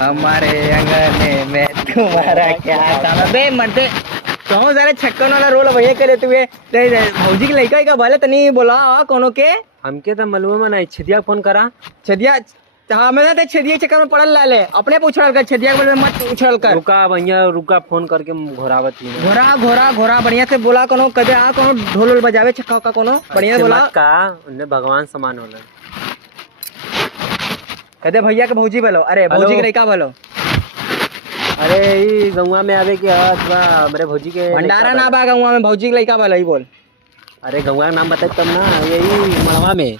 हमारे अंगने में तुम्हारा क्या काम है बे मरते कौन सारे छक्कन वाला रोल भैया करे तुए भौजी के लड़का का भले तनी बोला कोनो के हमके तो मालूम है ना छदिया फोन करा छदिया हमें तो छदिया चक्कर में पड़ल लाले अपने पूछल कर छदिया के मत पूछल कर रुका भैया रुका फोन करके घोरावत ही घोरा घोरा घोरा बढ़िया से बोला कोनो कदे आ कोनो ढोल वोल बजावे छक्का का कोनो बढ़िया बोला का उन्हें भगवान समान होला कदे भैया के भौजी बोलो अरे भौजी के लड़का बोलो अरे ई गंगा में आवे के अथवा हमरे भौजी के भंडारा ना बा गंगा में भौजी के लड़का बोलो ही बोल अरे गंगा का नाम बताई तब ना यही मड़वा में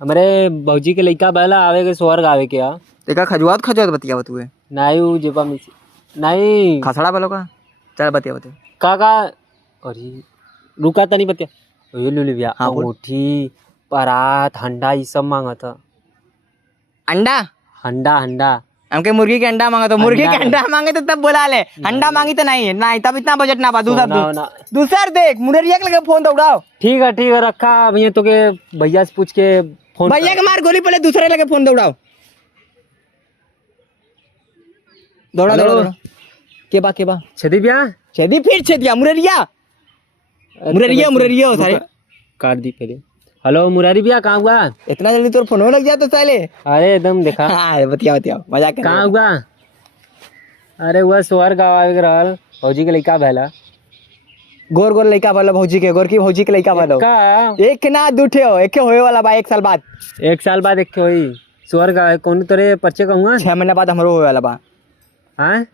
हमरे भौजी के लड़का बैला आवे के स्वर्ग आवे के देखा खजुआत बतिया बतुए नहीं उ जेबा में नहीं खसड़ा बोलो का चल बतिया बतिया काका अरे रुका तनी बतिया ये ले लिया अंगूठी परात हंडा ये सब मांगा था अंडा हंडा हंडा हमके मुर्गी के अंडा मांगा तो मुर्गी के अंडा मांगे तो तब बोला ले अंडा मांगी तो नहीं है नहीं तब इतना बजट ना पा दूसर देख मुनरिया के लगे फोन दौड़ाओ ठीक है रखा भैया तो के भैया से पूछ के फोन भैया के मार गोली पहले दूसरे लगे फोन दौड़ाओ दौड़ा दौड़ा के बा छदी ब्याह छदी फिर छदिया मुररिया मुररिया सारे काट दी पहले हेलो मुरारी भैया कहाँ हुआ इतना जल्दी तो फोन लग जाता साले अरे एकदम देखा बतिया मजाक कर कहाँ हुआ अरे हुआ स्वर्ग आवे रहल भौजी के लड़का भैला गोर गोर लड़का वाला भौजी के गोर की भौजी के लड़का वाला एक ना दूठे हो एक होए वाला बा 1 साल बाद एक होई स्वर्ग आवे कौन तोरे पर्चे कहूँगा 6 महीना बाद हमरो होए वाला बा हाँ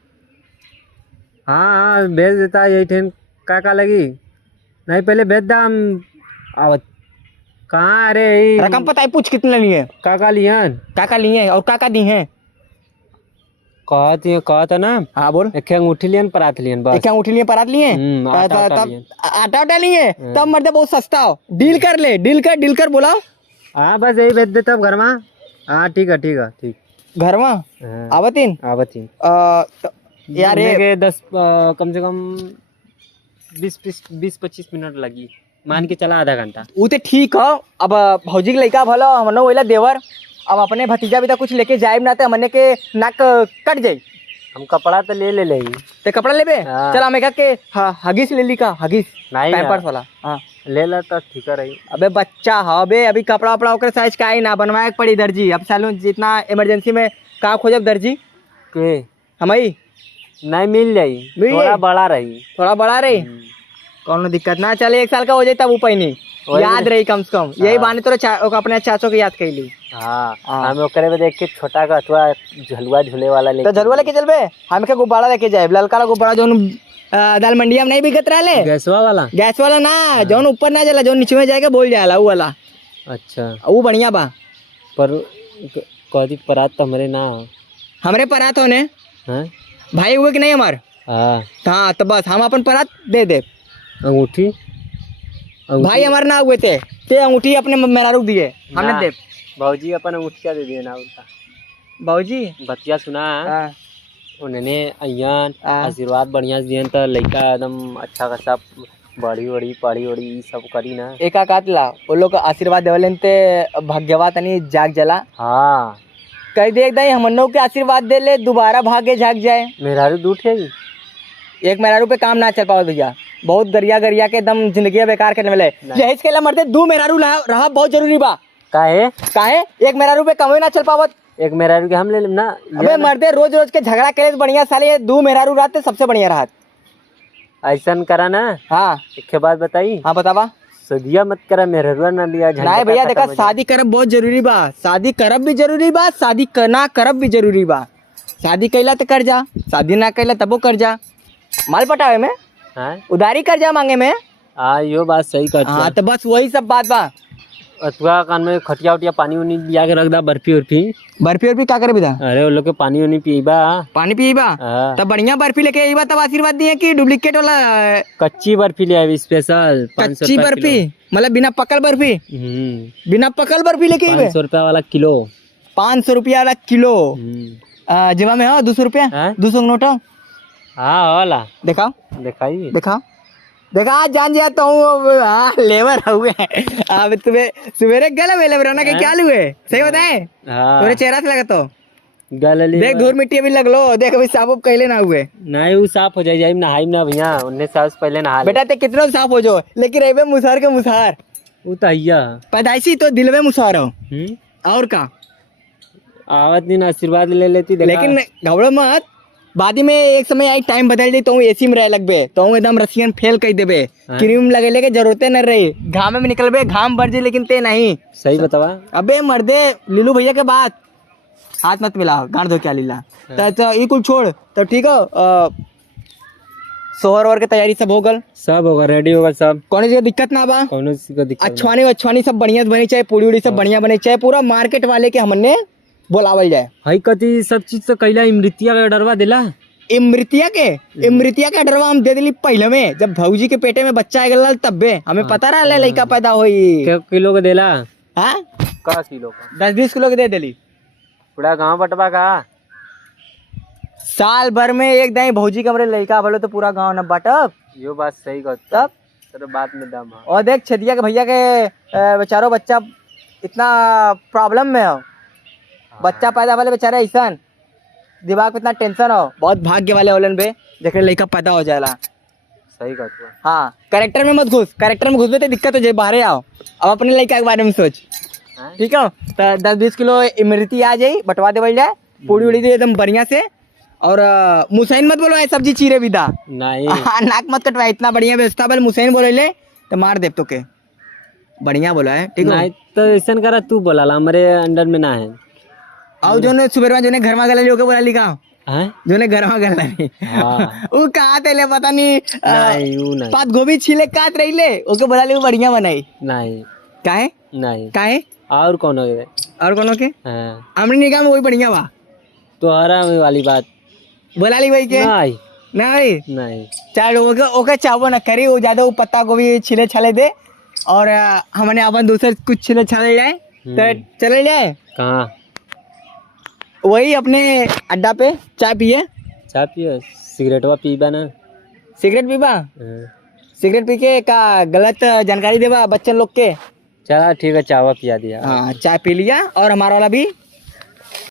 हाँ भेज देता यही ठेन का लगी नहीं पहले भेज दा हम आवत कहाँ अरे रकम पता है पूछ कितने लिए काका लिए और काका दी हैं कहा था ना हाँ बोल एक अंगूठी लियन परात लियन बस एक अंगूठी लिए परात लिए आटा लिए तब मर्दे बहुत सस्ता हो डील कर बोला हाँ बस यही भेज देता घर में हाँ ठीक है घर में आवतीन यार ये 10 कम से कम 20-25 मिनट लगी मान के चला आधा घंटा वो तो ठीक हो अब भौजी के लड़का भलो हमने वही देवर अब अपने भतीजा भी तो कुछ लेके जाए ना तो हमने के नाक कट जाये हम कपड़ा तो ले तो कपड़ा लेबे चल हमें कहा के हगीस ले ली का हगीस नहीं पैम्पर्स वाला हाँ ले ला तो ठीक रही अबे बच्चा हो बे अभी कपड़ा वपड़ा ओकर साइज का ही ना बनवाए पड़ी दर्जी अब सालों जितना इमरजेंसी में का खोजब दर्जी के हमारी नहीं मिल जाई थोड़ा बड़ा रही कौन दिक्कत ना चले 1 साल का हो जाए तब ऊपर नहीं याद रही कम से कम यही बाने तो अपने चाचों की याद कर ली हम ओकरे में देख के छोटा का अथवा झलुआ झूले वाला ले तो झलुआ लेके चलबे हम के गुब्बारा लेके जाए ललका गुब्बारा जो दाल मंडिया में नहीं बिकत रहा गैस वाला ना जो ऊपर ना जाला जो नीचे में जाएगा बोल जाला वो वाला अच्छा वो बढ़िया बा पर कदी परात तो हमरे परात होने भाई हुए कि नहीं हमार हाँ तो बस हम अपन परात दे दे अंगूठी भाई हमारे ना हुए थे ते अंगूठी अपने मेहरारू दिए हमने दे भौजी अपन अंगूठिया दे दिए ना उनका भौजी बतिया सुना उन्होंने अयन आशीर्वाद बढ़िया दिए तो लड़का एकदम अच्छा खासा बड़ी पड़ी सब करी ना एक ला वो लोग आशीर्वाद देवलन ते भाग्यवा तनी जाग जला हाँ कह दे एकदम हमनों के आशीर्वाद दे ले दोबारा भागे जाग जाए मेहरारू दूठ है एक मेहरारू पे काम ना चल पाओ भैया बहुत गरिया के एकदम जिंदगी बेकार करने वाले यही के लिए मरते 2 मेहरारू रहा बहुत जरूरी बा काहे एक मेहरारू पे कम ना चल पावत एक मेहरारू के हम ले ना अबे मरते रोज के झगड़ा करे बढ़िया साले 2 मेहरारू रहते सबसे बढ़िया रहा ऐसा करा ना हाँ एक बात बताई हाँ बतावा सदिया मत करा मेहरुआ ना लिया नहीं भैया देखा शादी करब बहुत जरूरी बा शादी करब भी जरूरी बा शादी ना करब भी जरूरी बा शादी कैला तो कर जा शादी ना कैला तबो कर जा माल पटावे में उधारी कर जा मांगे में यो बात सही कर हाँ तो बस वही सब बात बा अथवा कान में खटिया उटिया पानी उनी लिया के रख दा बर्फी उर्फी का करे बिदा अरे वो लोग के पानी उनी पीबा तब बढ़िया बर्फी लेके आईबा तब आशीर्वाद दिए कि डुप्लीकेट वाला कच्ची बर्फी ले आई स्पेशल कच्ची बर्फी मतलब बिना पकल बर्फी लेके 500 रुपया वाला किलो 500 रुपया वाला किलो जेबा में हो 200 रुपया 200 नोट हाँ वाला दिखाओ देखा आज जान जाता हूँ लेबर हुए अब तुम्हें सवेरे गले में लेबर होना के क्या हुए सही बताए तुम्हारे चेहरा से लगा तो गलली देख धूल मिट्टी अभी लग लो, देख अभी साफ उफ कहले ना हुए। नहीं वो साफ हो जाए नहाई ना भैया, 19 साल से पहले नहा ले। बेटा ते कितना साफ हो जाओ, लेकिन रेबे मुसार के मुसार वो तो हैया पैदाइशी तो दिल में मुसार हो और का। आवत दिन आशीर्वाद ले लेती देखा। लेकिन घबड़ो मत, बादी में एक समय आई टाइम बदल दी तो एसी में रह लगबे तो एकदम रसियन फेल कर देबे, क्रीम लगेले के जरूरते न रही, घाम में निकलबे घाम बढ़ जाए लेकिन ते नहीं। सही बतावा। अबे मर्दे लीलू भैया के बात हाथ मत मिला, गांड धो क्या लीला। तो ये कुल छोड़ तो ठीक हो, सोहर और के तैयारी सब हो गल, सब होगा रेडी होगा सब, कौन सी दिक्कत ना बा। कौन सी को दिक्कत अच्छवानी अच्छवानी सब बढ़िया बनी चाहिए, पूरी उड़ी सब बढ़िया बनी चाहिए, पूरा मार्केट वाले के हमने बोलावल जाए। हई कति सब चीज तो कैला इमृतिया का डरवा दिला। इमृतिया के डरवा हम दे दिली पहले में, जब भौजी के पेटे में बच्चा आ गया तब्बे हमें पता रहा लड़का पैदा होई। क्या किलो का देला? हाँ का किलो का? 10-20 किलो के दे दिली। पूरा गांव बटवा का साल भर में एक दाई भौजी के हमरे लड़का बोलो तो पूरा गांव न बाटब। यो बात सही कर तब तेरे बात में दम है। और देख छदिया के भैया के बेचारो बच्चा इतना प्रॉब्लम में हो, बच्चा पैदा वाले बेचारे ऐसा दिमाग में इतना टेंशन हो, बहुत भाग्य वाले होलन बे जेकरे लड़का पैदा हो जाएला। सही कर तू। हाँ कैरेक्टर में मत घुस, कैरेक्टर में घुसबे तो दिक्कत हो जाए, बाहर आओ अब अपने लड़का के बारे में सोच। ठीक है तो 10-20 किलो इमरती आ जाई, बंटवा देवल जाए, पूरी उड़ी दे एकदम बढ़िया से। और मुसैन मत बोलो सब्जी चीरे विदा नहीं नाक मत कटवा, इतना बढ़िया व्यवस्था बल मुसैन बोले ले तो मार देव तो के बढ़िया बोला है। ठीक है नहीं तो ऐसा करा तू बोला हमारे अंडर में ना है। और जो ने सुबह जो ने घर में गला लियो के बोला लिखा हैं जो ने घर में गला नहीं हाँ वो कहा थे ले पता नहीं नहीं वो नहीं पात गोभी छीले काट रही ले ओके बोला ले बढ़िया बनाई नहीं काहे नहीं काहे और कौन हो गए? और कोनो के हाँ हमने निगाह में वही बढ़िया बा तो हरा वाली बात बोला ली भाई के नहीं नहीं नहीं चार ओके ओके चावो ना करी वो ज्यादा वो पत्ता गोभी छिले छाले दे और हमने अपन दूसरे कुछ छिले छाले जाए तो चले जाए कहाँ वही अपने अड्डा पे चाय पिए। चाय पियो सिगरेटवा पीबा ना? सिगरेट पीबा? हाँ। सिगरेट पी के का गलत जानकारी देबा बच्चन लोग के। चला ठीक है चावा पिया दिया। हाँ चाय पी लिया और हमारा वाला भी